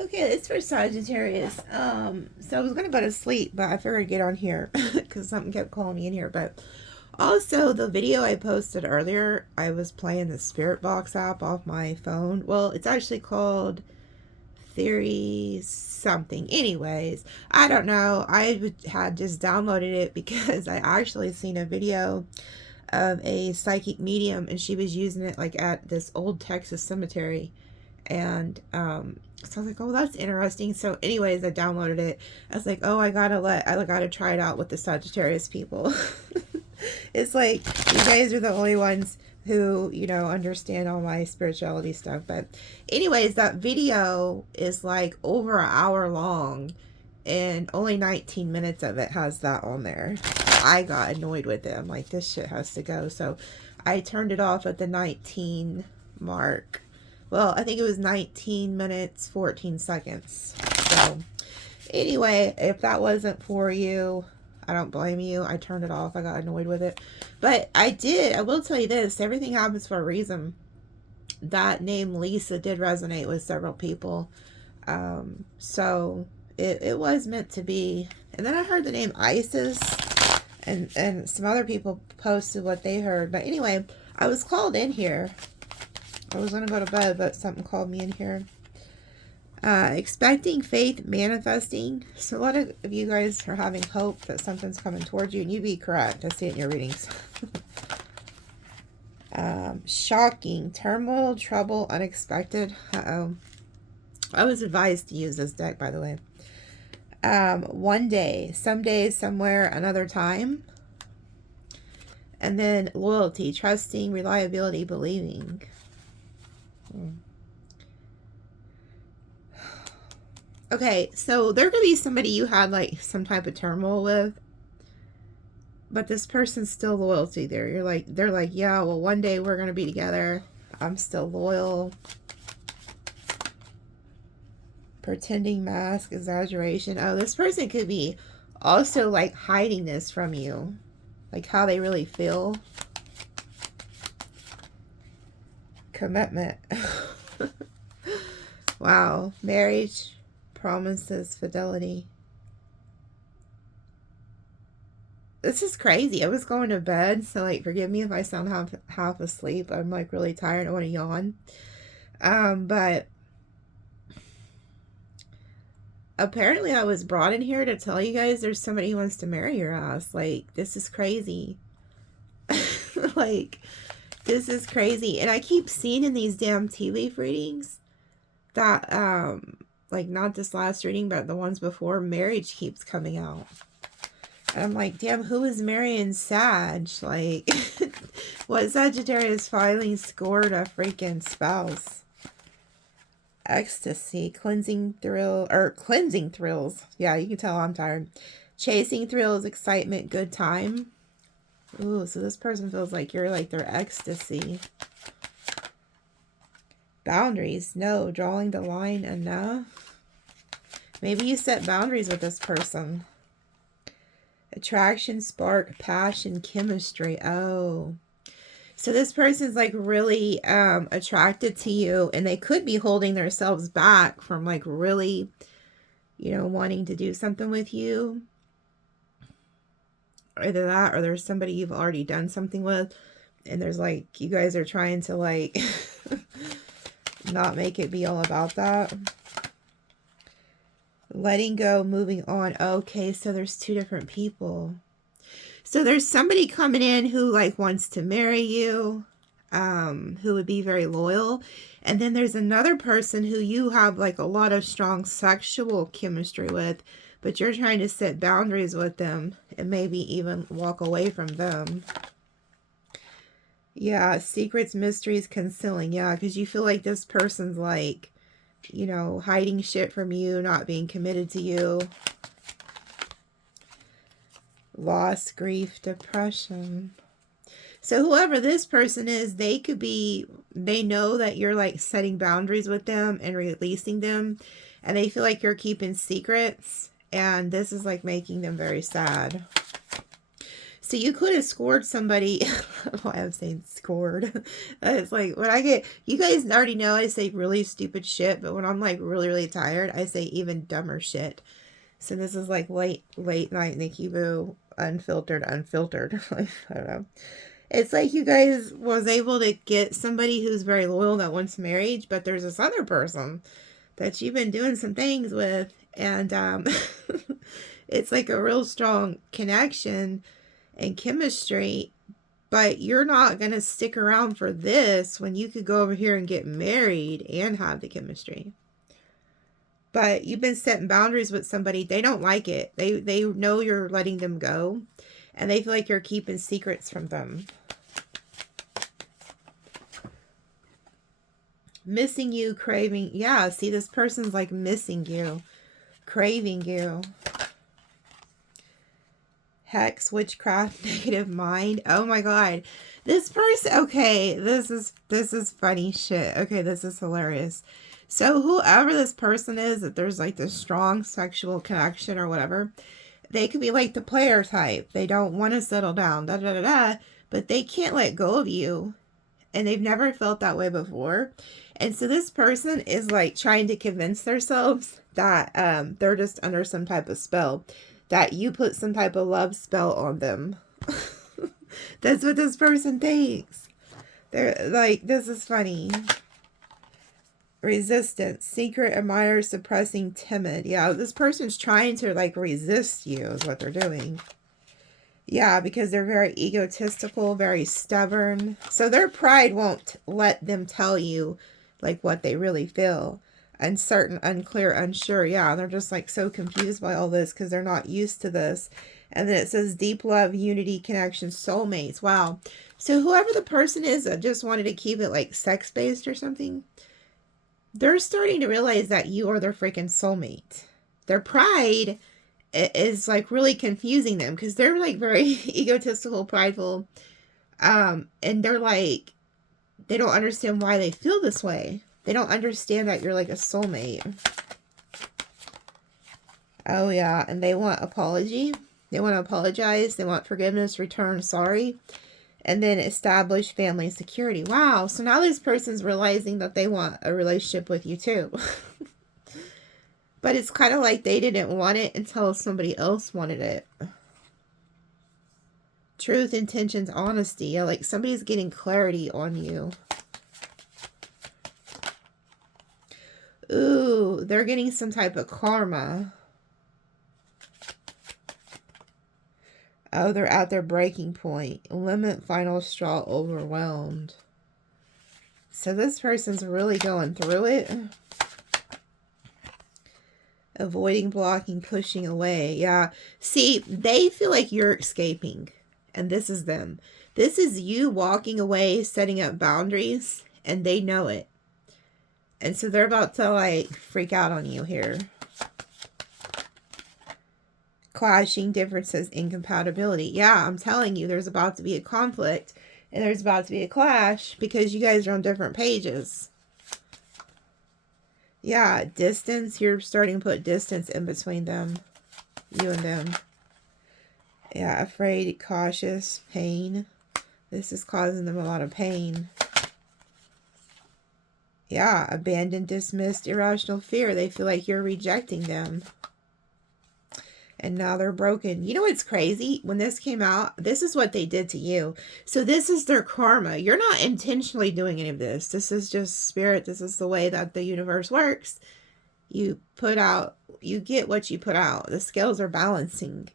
Okay, it's for Sagittarius. So I was gonna go to sleep, but I figured I'd get on here because something kept calling me in here. But also, the video I posted earlier, I was playing the Spirit Box app off my phone. Well, it's actually called Theory something. Anyways, I don't know. Had just downloaded it because I actually seen a video of a psychic medium, and she was using it like at this old Texas cemetery. And so I was like, oh, that's interesting. So anyways, I downloaded it. I was like, oh, I gotta try it out with the Sagittarius people. It's like you guys are the only ones who, understand all my spirituality stuff. But anyways, that video is like over an hour long, and only 19 minutes of it has that on there. I got annoyed with it. I'm like, this shit has to go. So I turned it off at the 19 mark. Well, I think it was 19 minutes, 14 seconds. So anyway, if that wasn't for you, I don't blame you. I turned it off. I got annoyed with it. But I will tell you this, everything happens for a reason. That name Lisa did resonate with several people. So it was meant to be. And then I heard the name Isis, and some other people posted what they heard. But anyway, I was called in here. I was going to go to bed, but something called me in here. Expecting, faith, manifesting. So a lot of you guys are having hope that something's coming towards you, and you'd be correct. I see it in your readings. Shocking, turmoil, trouble, unexpected. Uh-oh. I was advised to use this deck, by the way. One day, someday, somewhere, another time. And then loyalty, trusting, reliability, believing. Okay, so there could be somebody you had like some type of turmoil with, but this person's still loyal to you. They're like, yeah, well, one day we're gonna be together. I'm still loyal. Pretending, mask, exaggeration. Oh, this person could be also like hiding this from you, like how they really feel. Commitment. Wow. Marriage, promises, fidelity. This is crazy. I was going to bed, so like forgive me if I sound half asleep. I'm like really tired. I want to yawn. But apparently I was brought in here to tell you guys there's somebody who wants to marry your ass. Like, this is crazy. Like, this is crazy. And I keep seeing in these damn tea leaf readings that, like, not this last reading, but the ones before, marriage keeps coming out. And I'm like, damn, who is marrying Sag? Like, what Sagittarius finally scored a freaking spouse? Ecstasy, cleansing thrills. Yeah, you can tell I'm tired. Chasing thrills, excitement, good time. Ooh, so this person feels like you're like their ecstasy. Boundaries, no. Drawing the line, enough. Maybe you set boundaries with this person. Attraction, spark, passion, chemistry. Oh. So this person's like really attracted to you, and they could be holding themselves back from like really, wanting to do something with you. Either that, or there's somebody you've already done something with, and there's like, you guys are trying to like not make it be all about that. Letting go, moving on. Okay, so there's two different people. So there's somebody coming in who like wants to marry you, who would be very loyal. And then there's another person who you have like a lot of strong sexual chemistry with, but you're trying to set boundaries with them and maybe even walk away from them. Yeah, secrets, mysteries, concealing. Yeah, because you feel like this person's like, hiding shit from you, not being committed to you. Loss, grief, depression. So whoever this person is, they know that you're like setting boundaries with them and releasing them, and they feel like you're keeping secrets, and this is like making them very sad. So you could have scored somebody. Why I'm saying scored. It's like when I get, you guys already know I say really stupid shit, but when I'm like really, really tired, I say even dumber shit. So this is like late night Nikki Boo, unfiltered. I don't know. It's like you guys was able to get somebody who's very loyal that wants marriage, but there's this other person that you've been doing some things with, and it's like a real strong connection and chemistry, but you're not going to stick around for this when you could go over here and get married and have the chemistry. But you've been setting boundaries with somebody. They don't like it. They know you're letting them go, and they feel like you're keeping secrets from them. Missing you, craving. Yeah, see, this person's like missing you, craving you. Hex, witchcraft, negative mind. Oh my god. This person, okay, this is funny shit. Okay, this is hilarious. So whoever this person is, that there's like this strong sexual connection or whatever, they could be like the player type. They don't want to settle down, but they can't let go of you. And they've never felt that way before. And so this person is like trying to convince themselves that they're just under some type of spell. That you put some type of love spell on them. That's what this person thinks. They're like, this is funny. Resistance, secret, admirer, suppressing, timid. Yeah, this person's trying to like resist you is what they're doing. Yeah, because they're very egotistical, very stubborn. So their pride won't let them tell you like what they really feel. Uncertain, unclear, unsure. Yeah, they're just like so confused by all this because they're not used to this. And then it says deep love, unity, connection, soulmates. Wow. So whoever the person is that just wanted to keep it like sex-based or something, they're starting to realize that you are their freaking soulmate. Their pride is like really confusing them because they're like very egotistical, prideful. And they're like, they don't understand why they feel this way. They don't understand that you're like a soulmate. Oh, yeah. And they want apology. They want to apologize. They want forgiveness, return, sorry. And then establish family security. Wow. So now this person's realizing that they want a relationship with you too. But it's kind of like they didn't want it until somebody else wanted it. Truth, intentions, honesty. Yeah, like somebody's getting clarity on you. Ooh, they're getting some type of karma. Oh, they're at their breaking point. Limit, final straw, overwhelmed. So this person's really going through it. Avoiding, blocking, pushing away. Yeah. See, they feel like you're escaping. And this is them. This is you walking away, setting up boundaries. And they know it. And so they're about to like freak out on you here. Clashing, differences, incompatibility. Yeah, I'm telling you, there's about to be a conflict. And there's about to be a clash because you guys are on different pages. Yeah, distance. You're starting to put distance in between them. You and them. Yeah, afraid, cautious, pain. This is causing them a lot of pain. Yeah, abandoned, dismissed, irrational fear. They feel like you're rejecting them. And now they're broken. You know what's crazy? When this came out, this is what they did to you. So this is their karma. You're not intentionally doing any of this. This is just spirit. This is the way that the universe works. You put out, you get what you put out. The scales are balancing.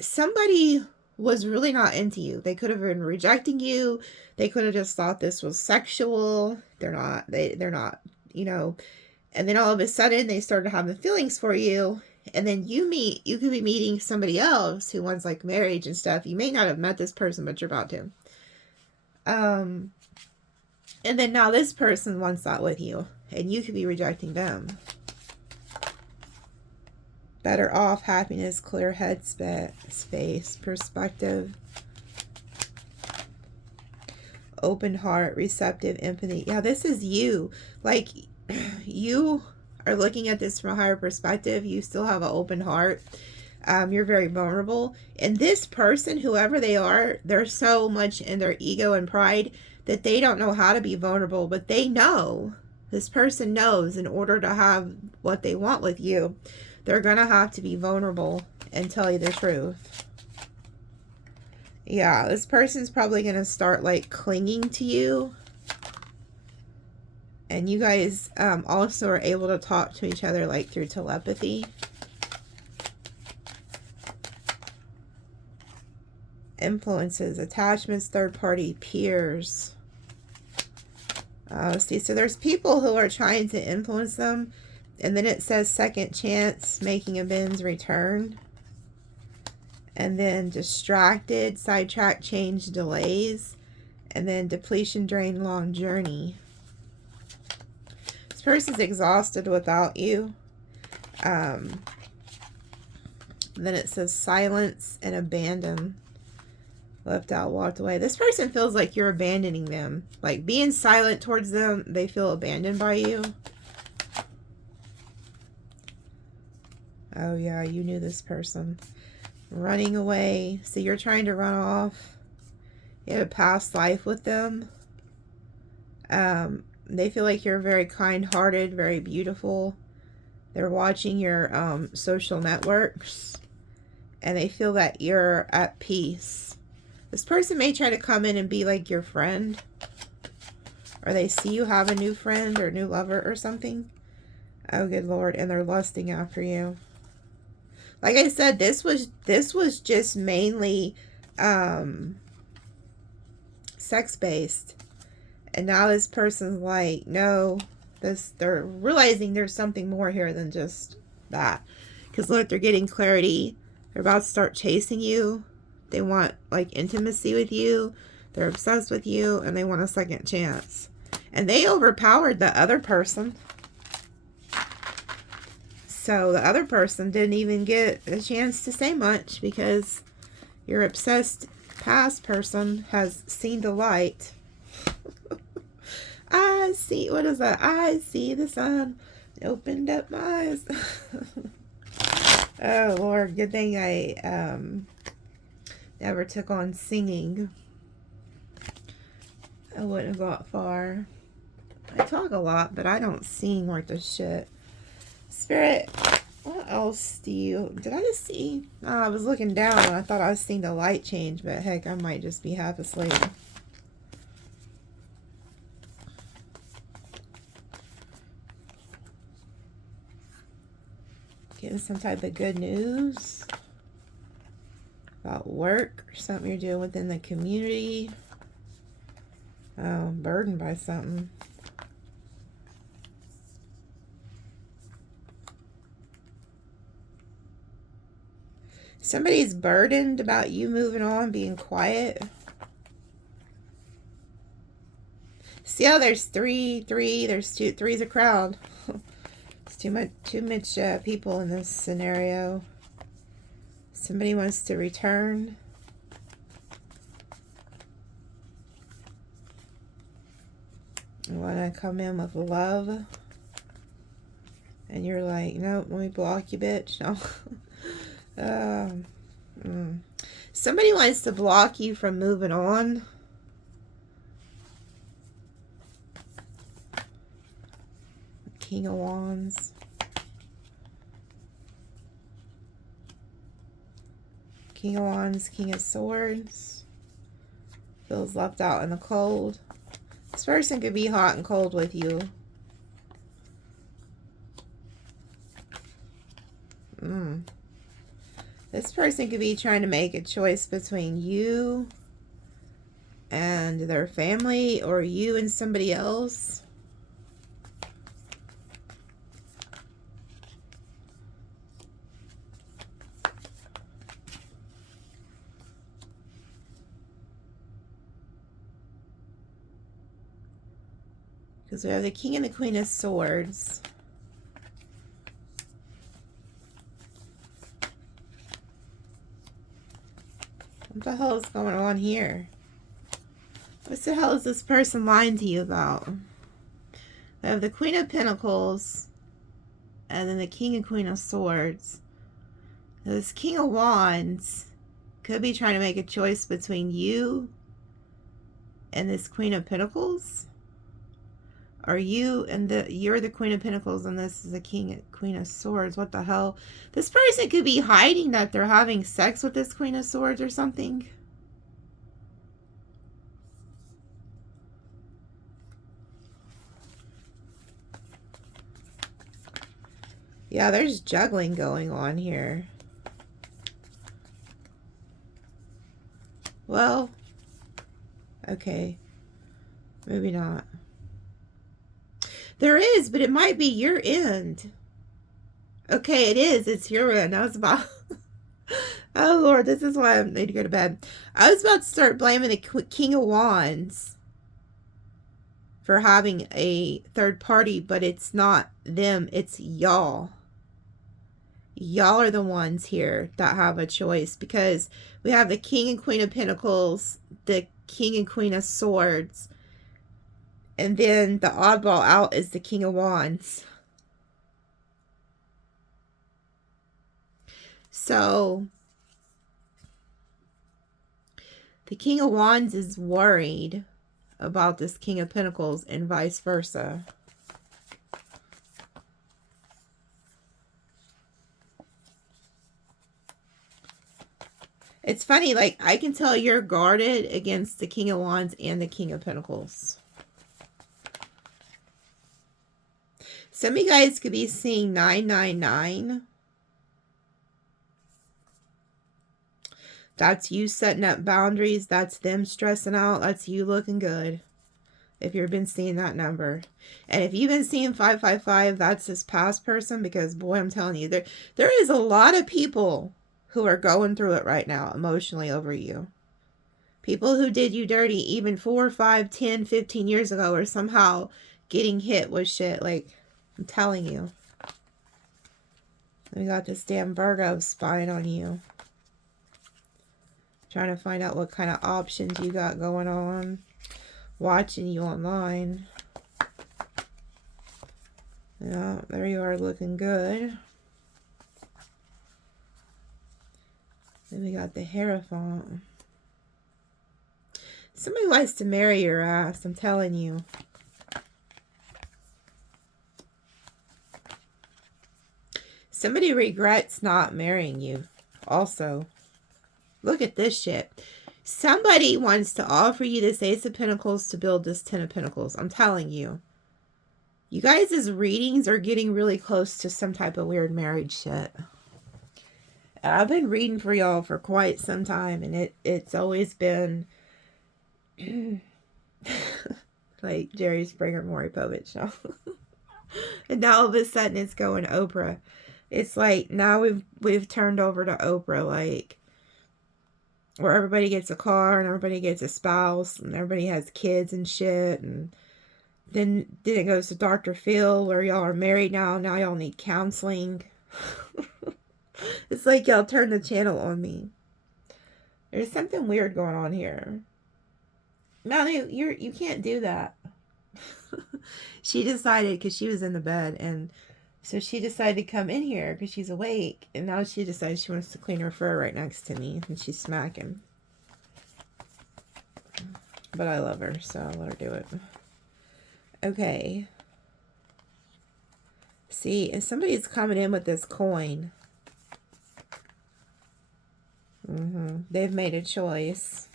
Somebody was really not into you. They could have been rejecting you. They could have just thought this was sexual. They're not, they're not, you know. And then all of a sudden they started having feelings for you. And then you could be meeting somebody else who wants like marriage and stuff. You may not have met this person, but you're about to. And then now this person wants that with you. And you could be rejecting them. Better off, happiness, clear head space, perspective. Open heart, receptive, empathy. Yeah, this is you. Like, you are looking at this from a higher perspective. You still have an open heart. You're very vulnerable. And this person, whoever they are, they're so much in their ego and pride that they don't know how to be vulnerable, but they know, this person knows, in order to have what they want with you, they're going to have to be vulnerable and tell you the truth. Yeah, this person's probably going to start like clinging to you. And you guys also are able to talk to each other like through telepathy. Influences, attachments, third party, peers. See, so there's people who are trying to influence them. And then it says second chance, making amends, return. And then distracted, sidetrack, change, delays. And then depletion, drain, long journey. This person's exhausted without you. Then it says silence and abandon. Left out, walked away. This person feels like you're abandoning them. Like being silent towards them, they feel abandoned by you. Oh yeah, you knew this person. Running away. So you're trying to run off. You had a past life with them. They feel like you're very kind-hearted, very beautiful. They're watching your social networks. And they feel that you're at peace. This person may try to come in and be like your friend. Or they see you have a new friend or new lover or something. Oh, good Lord. And they're lusting after you. Like I said, this was just mainly sex-based. And now this person's like, no, they're realizing there's something more here than just that. Because look, they're getting clarity. They're about to start chasing you. They want like intimacy with you. They're obsessed with you and they want a second chance. And they overpowered the other person. So the other person didn't even get a chance to say much because your obsessed past person has seen the light. I see, what is that? I see the sun. Opened up my eyes. Oh Lord, good thing I never took on singing. I wouldn't have got far. I talk a lot, but I don't sing worth a shit. Spirit, what else do you... Did I just see... Oh, I was looking down and I thought I was seeing the light change, but heck, I might just be half asleep. Getting some type of good news about work or something you're doing within the community. Oh, burdened by something. Somebody's burdened about you moving on, being quiet. See how there's three, there's two, three's a crowd. It's too much people in this scenario. Somebody wants to return. You want to come in with love. And you're like, no, let me block you, bitch. No. Somebody wants to block you from moving on. King of Wands. King of Wands, King of Swords. Feels left out in the cold. This person could be hot and cold with you. This person could be trying to make a choice between you and their family, or you and somebody else. Because we have the King and the Queen of Swords. What the hell is going on here? What the hell is this person lying to you about? We have the Queen of Pentacles and then the King and Queen of Swords. This King of Wands could be trying to make a choice between you and this Queen of Pentacles. Or you're the Queen of Pentacles and this is the Queen of Swords. What the hell? This person could be hiding that they're having sex with this Queen of Swords or something. Yeah, there's juggling going on here. Well, okay. Maybe not. There is, but it might be your end. Okay, it is. It's your end. I was about... Oh, Lord, this is why I need to go to bed. I was about to start blaming the King of Wands for having a third party, but it's not them. It's y'all. Y'all are the ones here that have a choice, because we have the King and Queen of Pentacles, the King and Queen of Swords, and then the oddball out is the King of Wands. So the King of Wands is worried about this King of Pentacles and vice versa. It's funny, like, I can tell you're guarded against the King of Wands and the King of Pentacles. Some of you guys could be seeing 999. That's you setting up boundaries. That's them stressing out. That's you looking good. If you've been seeing that number. And if you've been seeing 555, that's this past person. Because, boy, I'm telling you, there is a lot of people who are going through it right now emotionally over you. People who did you dirty even 4, 5, 10, 15 years ago are somehow getting hit with shit. Like, I'm telling you. We got this damn Virgo spying on you. Trying to find out what kind of options you got going on. Watching you online. Yeah, there you are looking good. Then we got the Hierophant. Somebody likes to marry your ass, I'm telling you. Somebody regrets not marrying you also. Look at this shit. Somebody wants to offer you this Ace of Pentacles to build this Ten of Pentacles. I'm telling you. You guys' readings are getting really close to some type of weird marriage shit. I've been reading for y'all for quite some time, and it's always been like Jerry Springer, Maury Povich show. And now all of a sudden it's going Oprah. It's like now we've turned over to Oprah, like where everybody gets a car and everybody gets a spouse and everybody has kids and shit, and then it goes to Dr. Phil where y'all are married now. Now y'all need counseling. It's like y'all turn the channel on me. There's something weird going on here. Melanie, you can't do that. She decided, because she was in the bed, and so she decided to come in here because she's awake, and now she decides she wants to clean her fur right next to me, and she's smacking. But I love her, so I'll let her do it. Okay. See, and somebody's coming in with this coin. They've made a choice.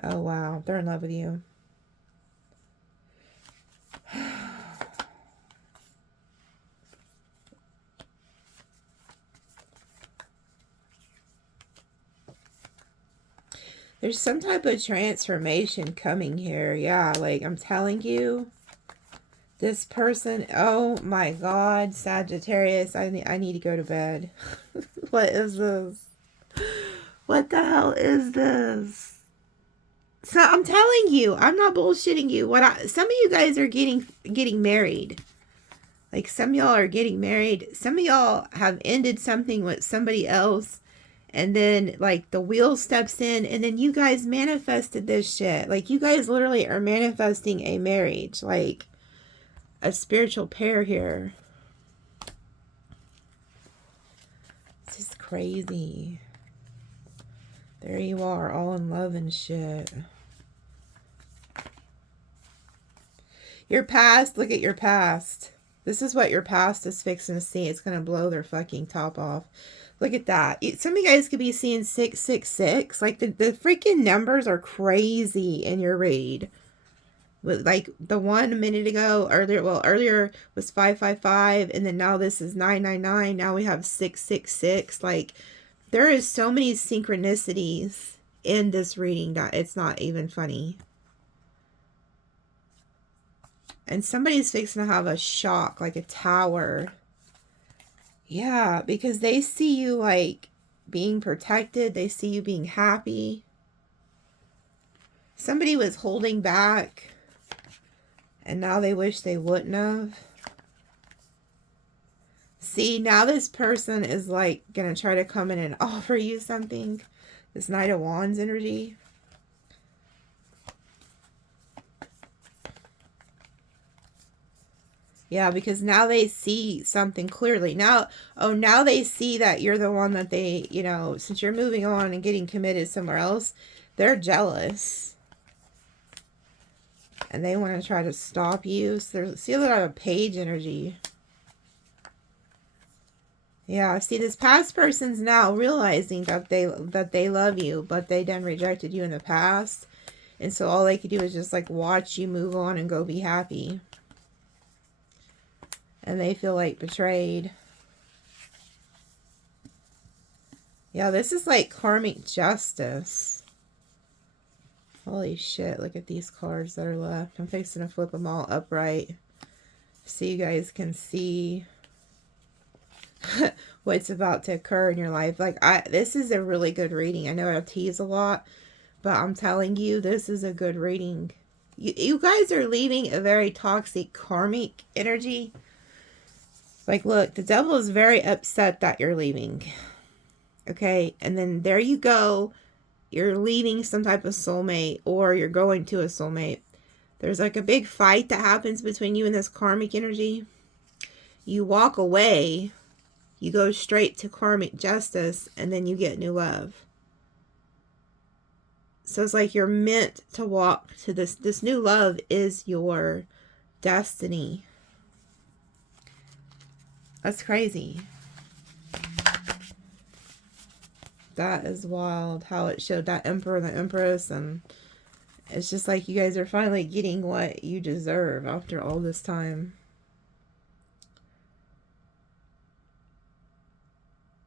Oh, wow. They're in love with you. There's some type of transformation coming here. Yeah, like I'm telling you. This person, oh my God, Sagittarius, I need to go to bed. What is this? What the hell is this? So I'm telling you, I'm not bullshitting you. Some of you guys are getting married. Like some of y'all are getting married. Some of y'all have ended something with somebody else. And then like the wheel steps in and then you guys manifested this shit. Like you guys literally are manifesting a marriage. Like a spiritual pair here. crazy. There you are, all in love and shit. Your past, look at your past. This is what your past is fixing to see. It's going to blow their fucking top off. Look at that. Some of you guys could be seeing 666. Like, the freaking numbers are crazy in your read. Like, the one a minute ago, earlier was 555, and then now this is 999. Now we have 666. Like, there is so many synchronicities in this reading that it's not even funny. And somebody's fixing to have a shock, like a tower. Yeah, because they see you, like, being protected. They see you being happy. Somebody was holding back, and now they wish they wouldn't have. See, now this person is, like, going to try to come in and offer you something. This Knight of Wands energy. Yeah, because now they see something clearly. Now they see that you're the one that they, you know, since you're moving on and getting committed somewhere else, they're jealous. And they want to try to stop you. So there's, see a lot of Page energy. Yeah, see, this past person's now realizing that they love you, but they then rejected you in the past. And so all they could do is just, like, watch you move on and go be happy. And they feel, like, betrayed. Yeah, this is like karmic justice. Holy shit, look at these cards that are left. I'm fixing to flip them all upright so you guys can see what's about to occur in your life. Like, this is a really good reading. I know I tease a lot, but I'm telling you, this is a good reading. You guys are leaving a very toxic karmic energy. Like, look, the devil is very upset that you're leaving. Okay, and then there you go. You're leaving some type of soulmate, or you're going to a soulmate. There's like a big fight that happens between you and this karmic energy. You walk away. You go straight to karmic justice, and then you get new love. So it's like you're meant to walk to this. This new love is your destiny. That's crazy. That is wild how it showed that Emperor and the Empress, and it's just like you guys are finally getting what you deserve after all this time.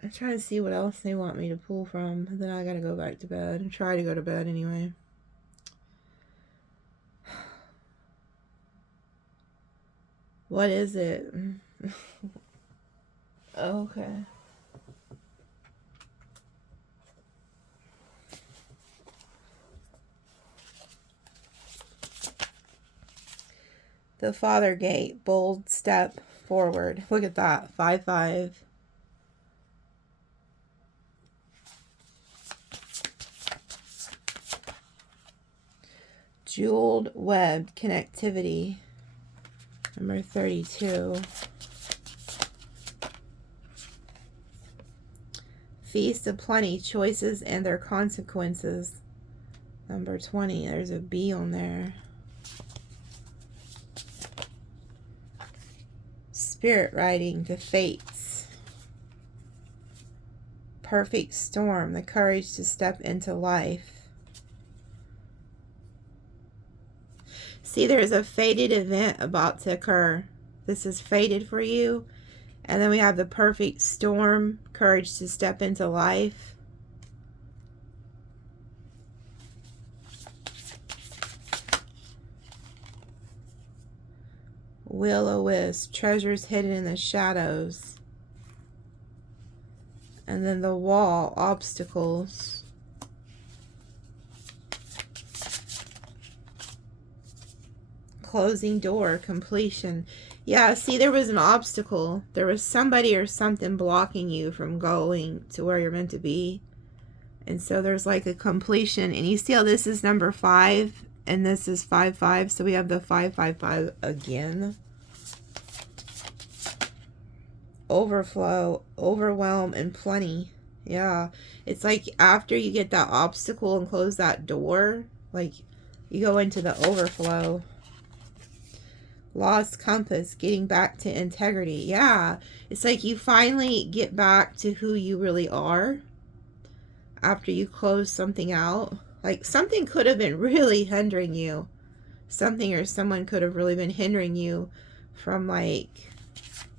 I'm trying to see what else they want me to pull from. Then I gotta go back to bed and try to go to bed anyway. What is it? Okay. The Father Gate, bold step forward. Look at that, 5-5. Jeweled webbed connectivity, number 32. Feast of plenty, choices and their consequences, number 20. There's a B on there. Spirit riding, the fates. Perfect storm, the courage to step into life. See, there's a fated event about to occur. This is fated for you. And then we have the perfect storm, courage to step into life. Will-o-wisp, treasures hidden in the shadows. And then the wall, obstacles. Closing door, completion. Yeah, see, there was an obstacle. There was somebody or something blocking you from going to where you're meant to be. And so there's like a completion. And you see how this is number 5 and this is 5-5. So we have the 5-5-5 again. Overflow, overwhelm, and plenty Yeah. It's like after you get that obstacle and close that door, like you go into the overflow. Lost compass, getting back to integrity. Yeah. It's like you finally get back to who you really are after you close something out. Like something could have been really hindering you. Something or someone could have really been hindering you from like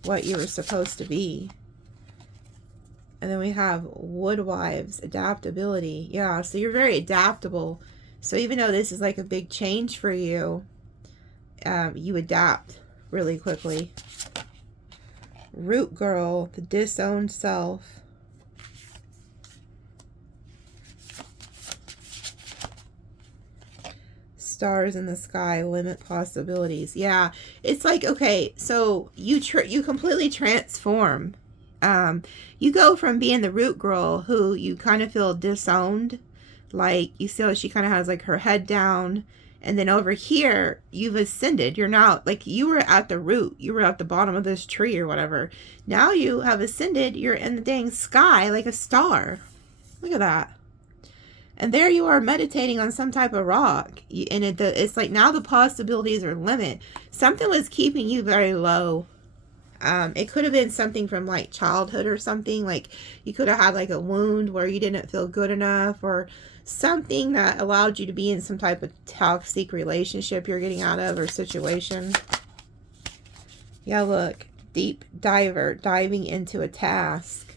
what you were supposed to be. And then we have Woodwives, adaptability. Yeah, so you're very adaptable. So even though this is like a big change for you, you adapt really quickly. Root Girl, the disowned self. Stars in the sky, limit possibilities. Yeah, it's like, okay, so you completely transform. You go from being the root girl who you kind of feel disowned, like you feel she kind of has like her head down, and then over here you've ascended. You're now like, you were at the root, you were at the bottom of this tree or whatever. Now you have ascended, you're in the dang sky like a star. Look at that. And there you are meditating on some type of rock. And it's like now the possibilities are limit. Something was keeping you very low. It could have been something from like childhood or something. Like you could have had like a wound where you didn't feel good enough, or something that allowed you to be in some type of toxic relationship you're getting out of, or situation. Yeah, look. Deep diver, diving into a task.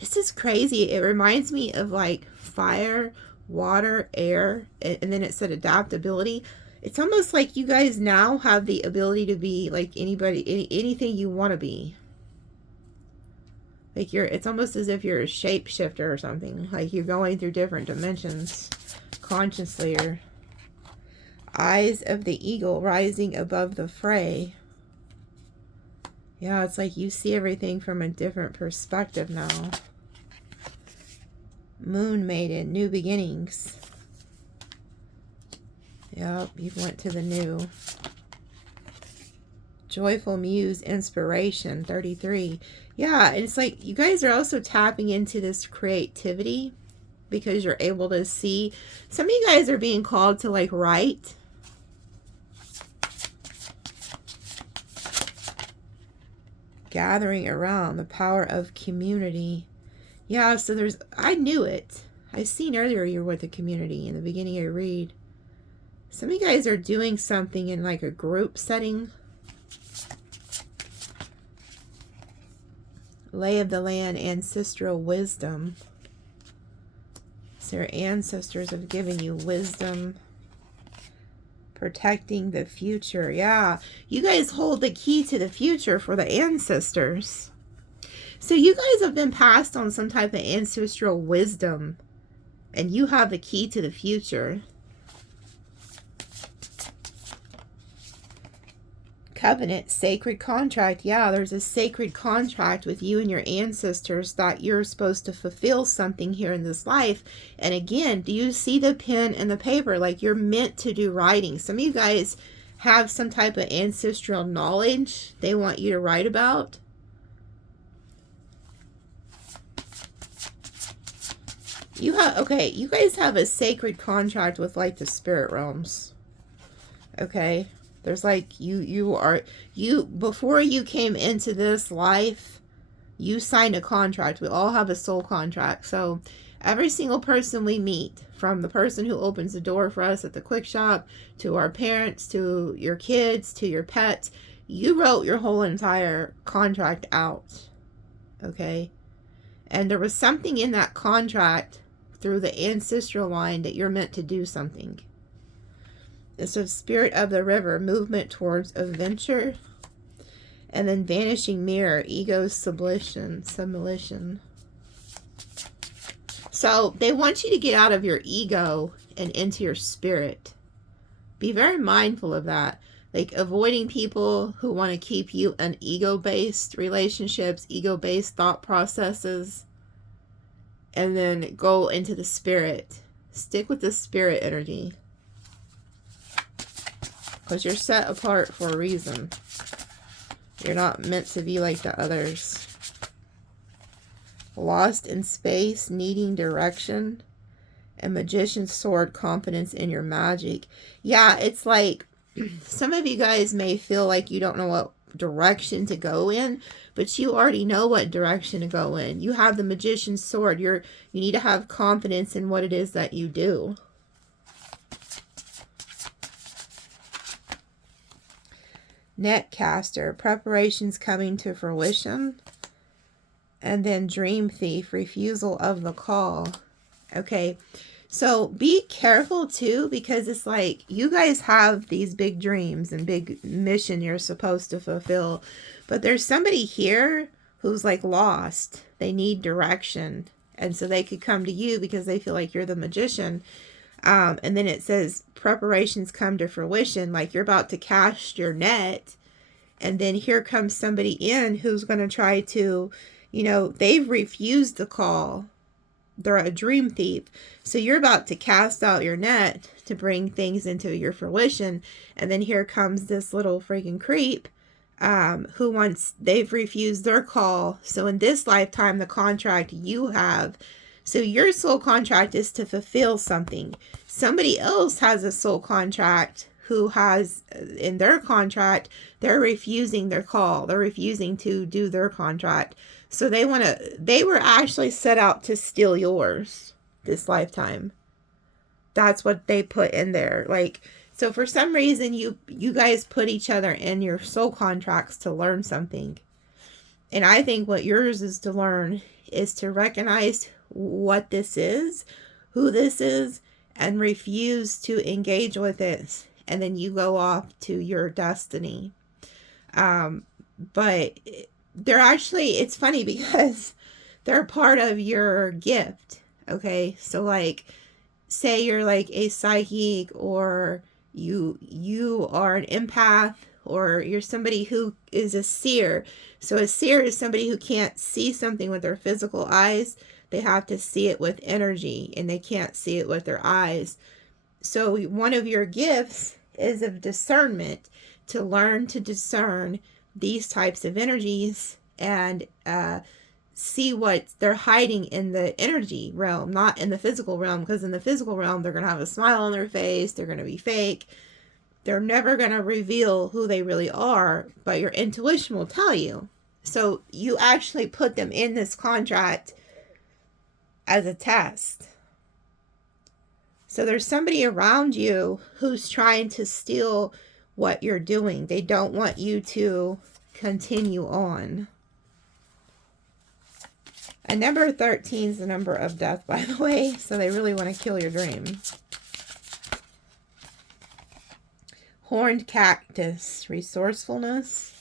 This is crazy. It reminds me of like fire, water, air, and then it said adaptability. It's almost like you guys now have the ability to be like anybody, anything you want to be. Like it's almost as if you're a shapeshifter or something. Like you're going through different dimensions consciously. Or eyes of the eagle rising above the fray. Yeah, it's like you see everything from a different perspective now. Moon maiden, new beginnings. Yep, you went to the new. Joyful muse, inspiration, 33. Yeah, and it's like you guys are also tapping into this creativity because you're able to see. Some of you guys are being called to like write. Gathering around, the power of community. Yeah, so there's, I knew it. I seen earlier you were with the community in the beginning of your read. Some of you guys are doing something in like a group setting. Lay of the land, ancestral wisdom. So your ancestors have given you wisdom. Protecting the future. Yeah, you guys hold the key to the future for the ancestors. So you guys have been passed on some type of ancestral wisdom, and you have the key to the future. Covenant, sacred contract. Yeah, there's a sacred contract with you and your ancestors that you're supposed to fulfill something here in this life. And again, do you see the pen and the paper? Like you're meant to do writing. Some of you guys have some type of ancestral knowledge they want you to write about. You have, okay, you guys have a sacred contract with like the spirit realms. Okay. There's like, before you came into this life, you signed a contract. We all have a soul contract. So every single person we meet, from the person who opens the door for us at the quick shop, to our parents, to your kids, to your pets, you wrote your whole entire contract out. Okay. And there was something in that contract through the ancestral line that you're meant to do something. It's a spirit of the river, movement towards adventure. And then vanishing mirror, ego sublimation. So they want you to get out of your ego and into your spirit. Be very mindful of that. Like avoiding people who want to keep you in ego-based relationships, ego-based thought processes. And then go into the spirit. Stick with the spirit energy. Because you're set apart for a reason. You're not meant to be like the others. Lost in space, needing direction. A magician's sword, confidence in your magic. Yeah, it's like some of you guys may feel like you don't know what direction to go in, but you already know what direction to go in. You have the magician's sword. You need to have confidence in what it is that you do. Netcaster, preparations coming to fruition. And then dream thief, refusal of the call. Okay, so be careful too, because it's like you guys have these big dreams and big mission you're supposed to fulfill, but there's somebody here who's like lost. They need direction, and so they could come to you because they feel like you're the magician. And then it says preparations come to fruition, like you're about to cast your net, and then here comes somebody in who's going to try to, you know, they've refused the call. They're a dream thief. So you're about to cast out your net to bring things into your fruition. And then here comes this little freaking creep they've refused their call. So in this lifetime, the contract you have, so your soul contract is to fulfill something. Somebody else has a soul contract who has, in their contract, they're refusing their call. They're refusing to do their contract. So they were actually set out to steal yours this lifetime. That's what they put in there. Like, so for some reason, you guys put each other in your soul contracts to learn something. And I think what yours is to learn is to recognize what this is, who this is, and refuse to engage with it. And then you go off to your destiny. But they're actually, it's funny because they're part of your gift. Okay. So like, say you're like a psychic, or you are an empath, or you're somebody who is a seer. So a seer is somebody who can't see something with their physical eyes. They have to see it with energy, and they can't see it with their eyes. So one of your gifts is of discernment, to learn to discern these types of energies and see what they're hiding in the energy realm, not in the physical realm, because in the physical realm, they're going to have a smile on their face. They're going to be fake. They're never going to reveal who they really are, but your intuition will tell you. So you actually put them in this contract as a test. So there's somebody around you who's trying to steal what you're doing. They don't want you to continue on. And number 13 is the number of death, by the way. So they really want to kill your dream. Horned cactus, resourcefulness.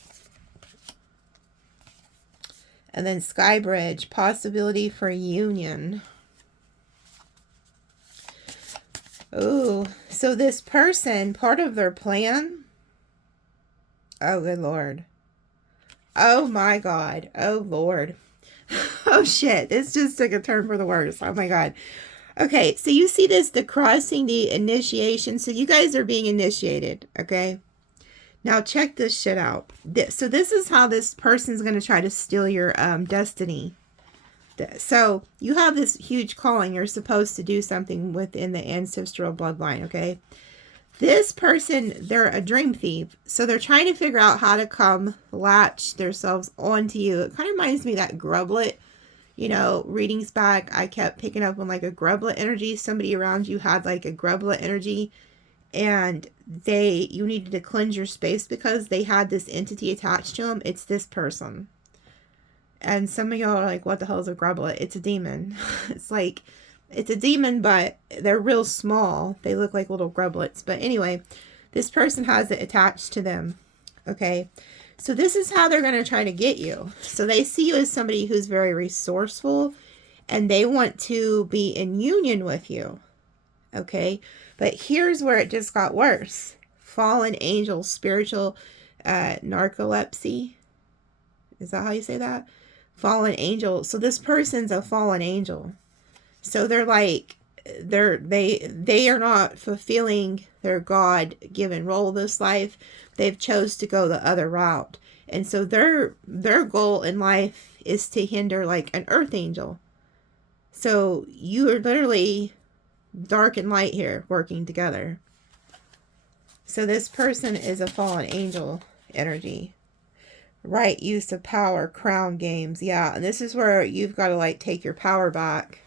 And then sky bridge, possibility for union. Oh, so this person, part of their plan. Oh, good Lord. Oh my God. Oh Lord. Oh shit. This just took a turn for the worse. Oh my God. Okay. So you see this, the crossing, the initiation. So you guys are being initiated. Okay. Now check this shit out. So this is how this person's going to try to steal your destiny. So you have this huge calling. You're supposed to do something within the ancestral bloodline, okay? This person, they're a dream thief. So they're trying to figure out how to come latch themselves onto you. It kind of reminds me of that grublet, you know, readings back. I kept picking up on like a grublet energy. Somebody around you had like a grublet energy. And you needed to cleanse your space because they had this entity attached to them. It's this person. And some of y'all are like, what the hell is a grublet? It's a demon. It's like, it's a demon, but they're real small. They look like little grublets. But anyway, this person has it attached to them. Okay. So this is how they're going to try to get you. So they see you as somebody who's very resourceful, and they want to be in union with you. Okay. But here's where it just got worse. Fallen angel, spiritual narcolepsy. Is that how you say that? Fallen angel. So this person's a fallen angel. So they're like, they are not fulfilling their God-given role this life. They've chose to go the other route. And so their goal in life is to hinder like an earth angel. So you are literally dark and light here working together. So this person is a fallen angel energy. Right use of power, crown games. Yeah, and this is where you've got to like take your power back.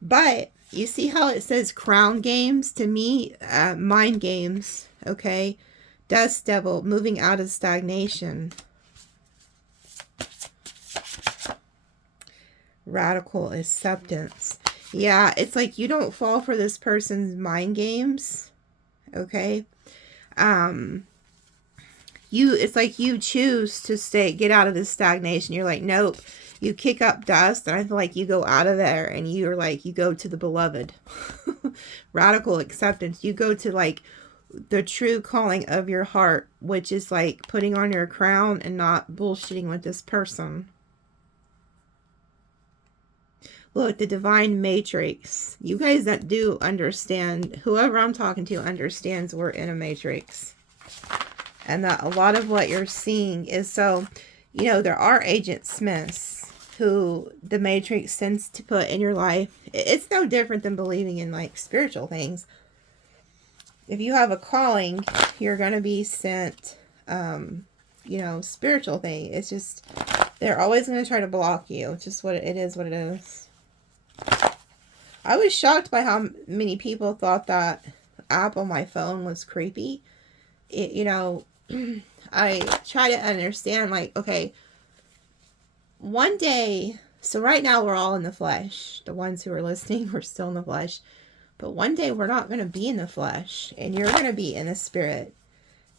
But you see how it says crown games? To me, mind games. Okay. Dust devil, moving out of stagnation. Radical acceptance. Yeah, it's like you don't fall for this person's mind games. Okay. It's like you choose to get out of this stagnation. You're like, nope. You kick up dust, and I feel like you go out of there, and you're like, you go to the beloved. Radical acceptance. You go to like the true calling of your heart, which is like putting on your crown and not bullshitting with this person. Look, the divine matrix. You guys that do understand, whoever I'm talking to understands we're in a matrix. And that a lot of what you're seeing is so, you know, there are Agent Smiths who the matrix tends to put in your life. It's no different than believing in like spiritual things. If you have a calling, you're going to be sent, you know, spiritual thing. It's just, they're always going to try to block you. It's just what it is, what it is. I was shocked by how many people thought that app on my phone was creepy. You know, I try to understand, like, okay, one day, so right now we're all in the flesh. The ones who are listening, we're still in the flesh. But one day we're not going to be in the flesh, and you're going to be in the spirit.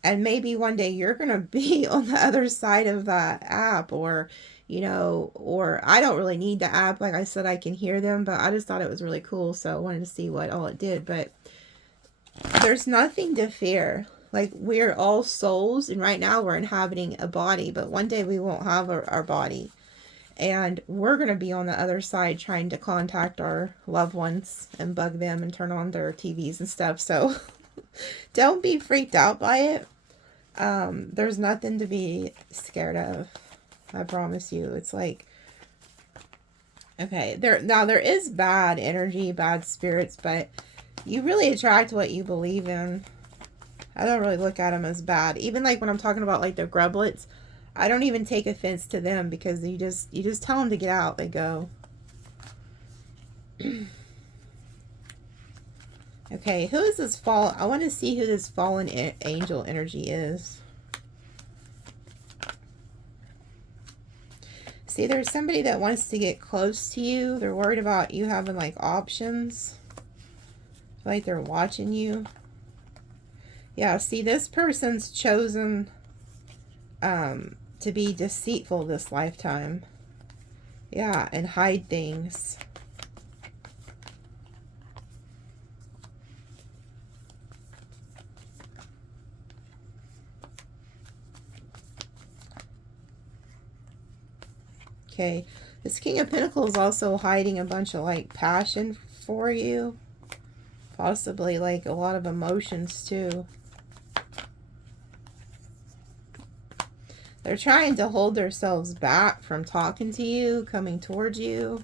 And maybe one day you're going to be on the other side of that app, or, you know, or I don't really need the app. Like I said, I can hear them, but I just thought it was really cool. So I wanted to see what all it did. But there's nothing to fear. Like, we're all souls, and right now we're inhabiting a body, but one day we won't have our body. And we're going to be on the other side trying to contact our loved ones and bug them and turn on their TVs and stuff. So don't be freaked out by it. There's nothing to be scared of. I promise you. It's like, okay, there is bad energy, bad spirits, but you really attract what you believe in. I don't really look at them as bad. Even like when I'm talking about like the grublets, I don't even take offense to them, because you just tell them to get out, they go. Okay, who is this fallen? I want to see who this fallen angel energy is. See, there's somebody that wants to get close to you. They're worried about you having like options. Like they're watching you. Yeah, see, this person's chosen to be deceitful this lifetime. Yeah, and hide things. Okay, this King of Pentacles is also hiding a bunch of like passion for you. Possibly like a lot of emotions too. They're trying to hold themselves back from talking to you, coming towards you.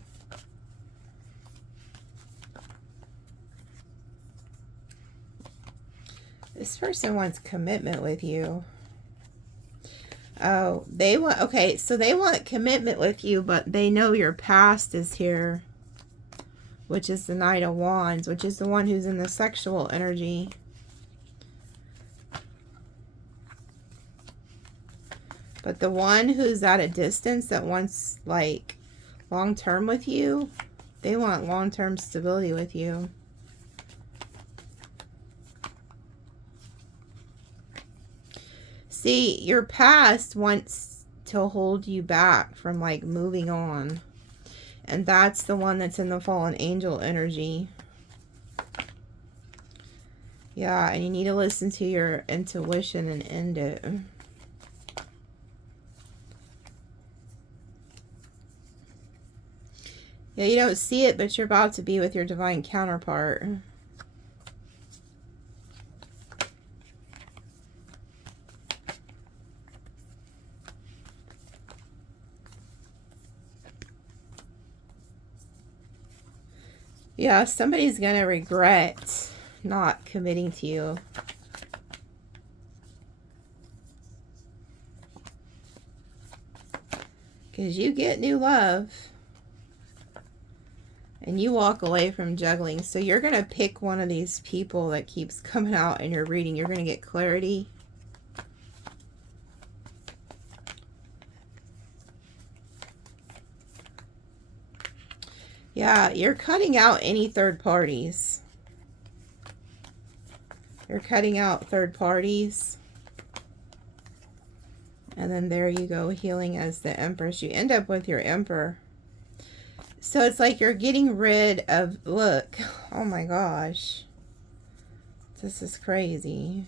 This person wants commitment with you. Oh, they want, okay, so they want commitment with you, but they know your past is here, which is the Knight of Wands, which is the one who's in the sexual energy. But the one who's at a distance that wants, like, long-term with you, they want long-term stability with you. See, your past wants to hold you back from, like, moving on. And that's the one that's in the fallen angel energy. Yeah, and you need to listen to your intuition and end it. Yeah, you don't see it, but you're about to be with your divine counterpart. Yeah, somebody's going to regret not committing to you. Because you get new love. And you walk away from juggling. So you're going to pick one of these people that keeps coming out in your reading. You're going to get clarity. Yeah, you're cutting out any third parties. You're cutting out third parties. And then there you go, healing as the Empress. You end up with your Emperor. So it's like you're getting rid of, look, oh my gosh. This is crazy.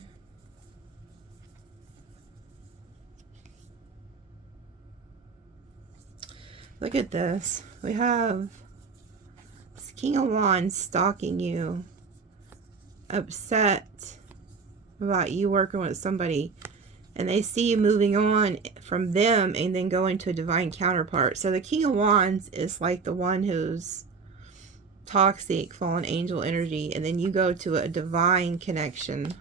Look at this. We have this King of Wands stalking you. Upset about you working with somebody. And they see you moving on from them and then going to a divine counterpart. So the King of Wands is like the one who's toxic, fallen angel energy. And then you go to a divine connection.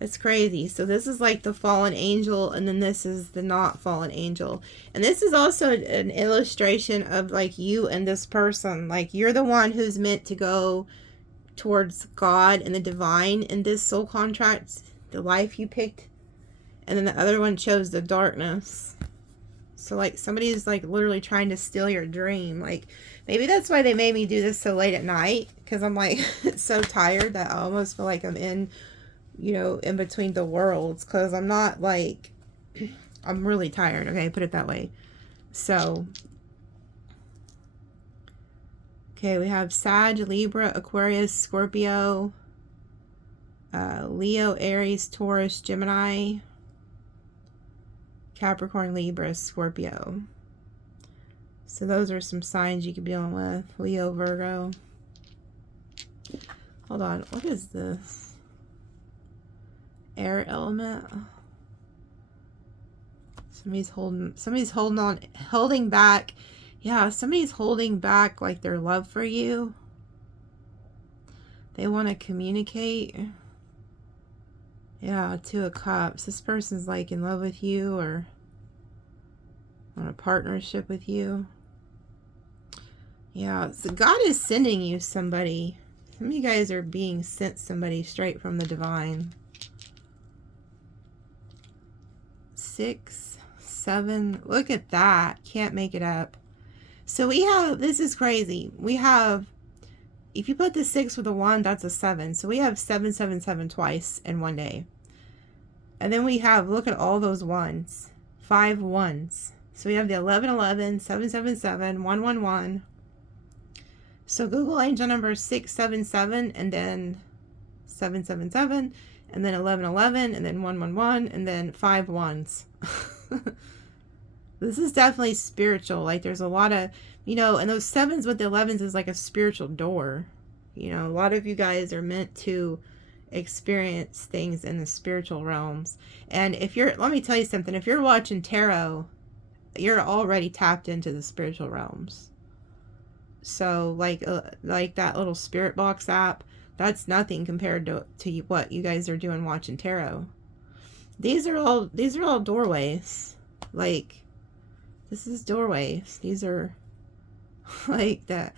That's crazy. So this is like the fallen angel, and then this is the not fallen angel. And this is also an illustration of like you and this person. Like you're the one who's meant to go towards God and the divine in this soul contract, the life you picked, and then the other one chose the darkness. So like somebody's like literally trying to steal your dream. Like maybe that's why they made me do this so late at night, because I'm like so tired that I almost feel like I'm in, you know, in between the worlds, because I'm not like, I'm really tired, okay, put it that way. So okay, we have Sag, Libra, Aquarius, Scorpio, Leo, Aries, Taurus, Gemini, Capricorn, Libra, Scorpio. So those are some signs you could be dealing with. Leo, Virgo. Hold on, what is this? Air element. Somebody's holding back. Yeah, somebody's holding back like their love for you. They want to communicate. Yeah, Two of Cups. This person's like in love with you or on a partnership with you. Yeah, so God is sending you somebody. Some of you guys are being sent somebody straight from the divine. 6, 7. Look at that. Can't make it up. So we have, this is crazy. We have, if you put the 6 with a 1, that's a 7. So we have 7, 7, 7 twice in one day. And then we have, look at all those ones. 5 1s. So we have the 11, 11, 7, 7, 7, 1, 1, 1. So Google angel number 677 and then 777 and then 11, 11 and then 1, 1, 1 and then 5 1s. This is definitely spiritual. Like there's a lot of, you know, and those 7s with the 11s is like a spiritual door. You know, a lot of you guys are meant to experience things in the spiritual realms. And if you're, let me tell you something, if you're watching tarot, you're already tapped into the spiritual realms. So like that little spirit box app, that's nothing compared to what you guys are doing watching tarot. These are all doorways. Like, this is doorways. These are like that,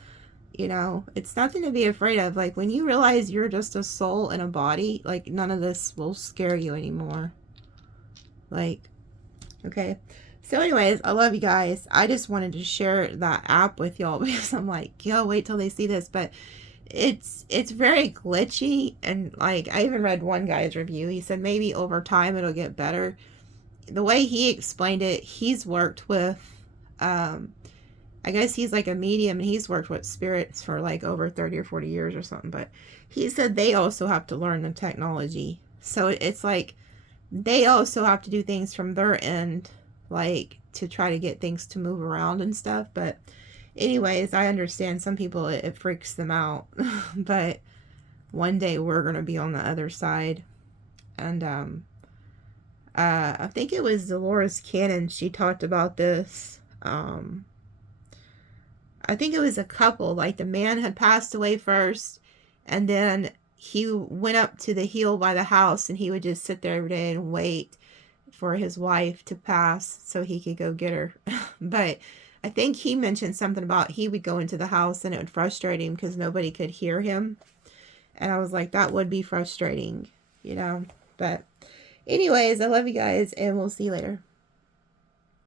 you know, it's nothing to be afraid of. Like when you realize you're just a soul in a body, like none of this will scare you anymore. Like, okay. So anyways, I love you guys. I just wanted to share that app with y'all because I'm like, yo, wait till they see this. But it's very glitchy, and like I even read one guy's review. He said maybe over time it'll get better. The way he explained it, he's worked with I guess he's like a medium, and he's worked with spirits for like over 30 or 40 years or something. But he said they also have to learn the technology. So it's like they also have to do things from their end, like to try to get things to move around and stuff. But anyways, I understand some people it freaks them out. But one day we're going to be on the other side. And I think it was Dolores Cannon, she talked about this. I think it was a couple. Like the man had passed away first, and then he went up to the hill by the house, and he would just sit there every day and wait for his wife to pass so he could go get her. But I think he mentioned something about he would go into the house and it would frustrate him because nobody could hear him. And I was like, that would be frustrating, you know. But anyways, I love you guys, and we'll see you later.